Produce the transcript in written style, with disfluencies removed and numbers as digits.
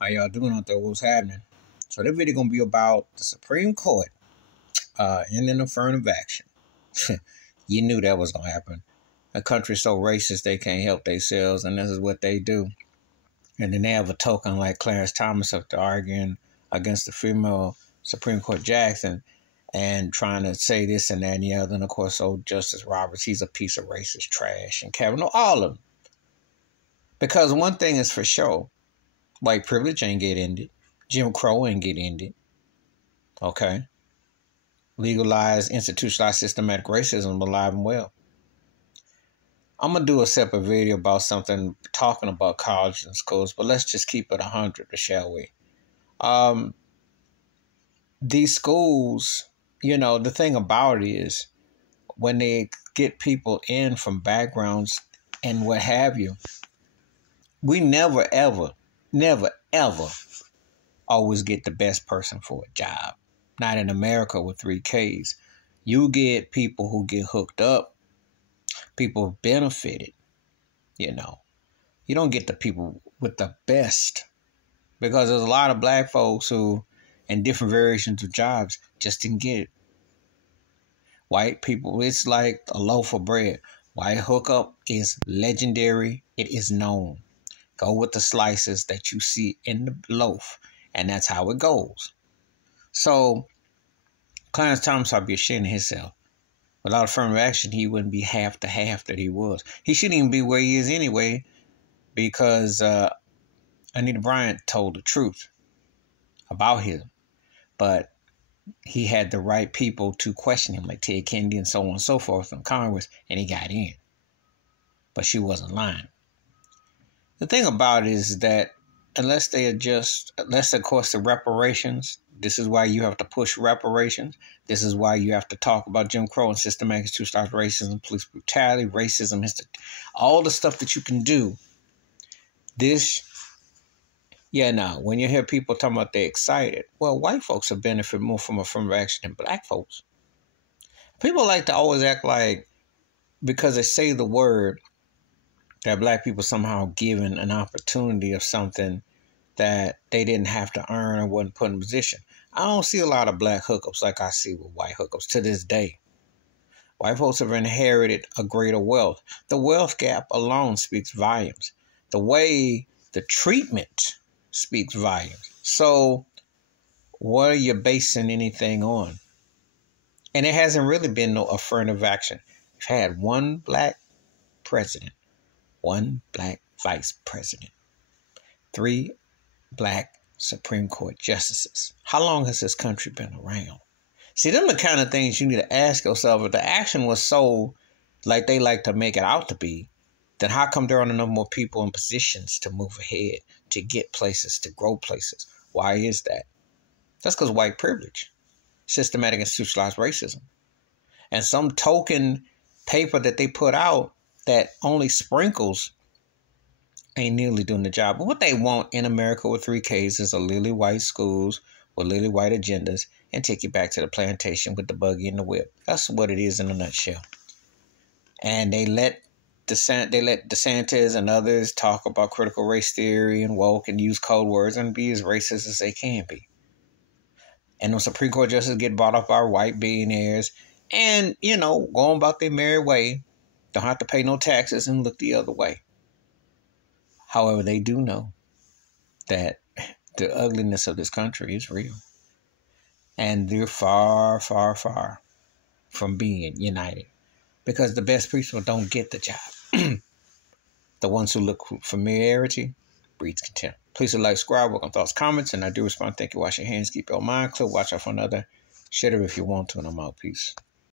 How y'all doing out there? What's happening? So this video gonna be about the Supreme Court ending affirmative action. You knew that was gonna happen. A country so racist they can't help themselves, and this is what they do. And then they have a token like Clarence Thomas up there arguing against the female Supreme Court Jackson and trying to say this and that and the other. And of course, old Justice Roberts, he's a piece of racist trash. And Kavanaugh, all of them. Because one thing is for sure, white privilege ain't get ended. Jim Crow ain't get ended. Okay? Legalized, institutionalized, systematic racism alive and well. I'm going to do a separate video about something talking about colleges and schools, but let's just keep it 100, shall we? These schools, you know, the thing about it is when they get people in from backgrounds and what have you, we never, ever always get the best person for a job. Not in America with 3 Ks. You get people who get hooked up. People who benefited, you know. You don't get the people with the best. Because there's a lot of black folks who, in different variations of jobs, just didn't get it. White people, it's like a loaf of bread. White hookup is legendary. It is known. Go with the slices that you see in the loaf. And that's how it goes. So, Clarence Thomas ought to be ashamed of himself. Without affirmative action, he wouldn't be half the half that he was. He shouldn't even be where he is anyway, because Anita Bryant told the truth about him. But he had the right people to question him, like Ted Kennedy and so on and so forth in Congress, and he got in. But she wasn't lying. The thing about it is that unless they adjust, unless, of course, the reparations, this is why you have to push reparations. This is why you have to talk about Jim Crow and systematic institutionalized racism, police brutality, racism, all the stuff that you can do. When you hear people talking about they're excited, well, white folks have benefited more from affirmative action than black folks. People like to always act like because they say the word that black people somehow given an opportunity of something that they didn't have to earn or wasn't put in position. I don't see a lot of black hookups like I see with white hookups to this day. White folks have inherited a greater wealth. The wealth gap alone speaks volumes. The way the treatment speaks volumes. So what are you basing anything on? And it hasn't really been no affirmative action. We've had one black president, one black vice president, 3 black Supreme Court justices. How long has this country been around? See, them the kind of things you need to ask yourself. If the action was so like they like to make it out to be, then how come there aren't enough more people in positions to move ahead, to get places, to grow places? Why is that? That's because white privilege, systematic institutionalized racism, and some token paper that they put out that only sprinkles ain't nearly doing the job. But what they want in America with 3 Ks is a lily white schools with lily white agendas and take you back to the plantation with the buggy and the whip. That's what it is in a nutshell. And they let DeSantis and others talk about critical race theory and woke and use code words and be as racist as they can be. And the Supreme Court justices get bought up by white billionaires and, you know, going about their merry way. Don't have to pay no taxes and look the other way. However, they do know that the ugliness of this country is real. And they're far, far, far from being united. Because the best people don't get the job. The ones who look for familiarity breeds contempt. Please like, subscribe, work on thoughts, comments, and I do respond. Thank you. Wash your hands, keep your mind clear, watch out for another. Share it if you want to, and I'm out. Peace.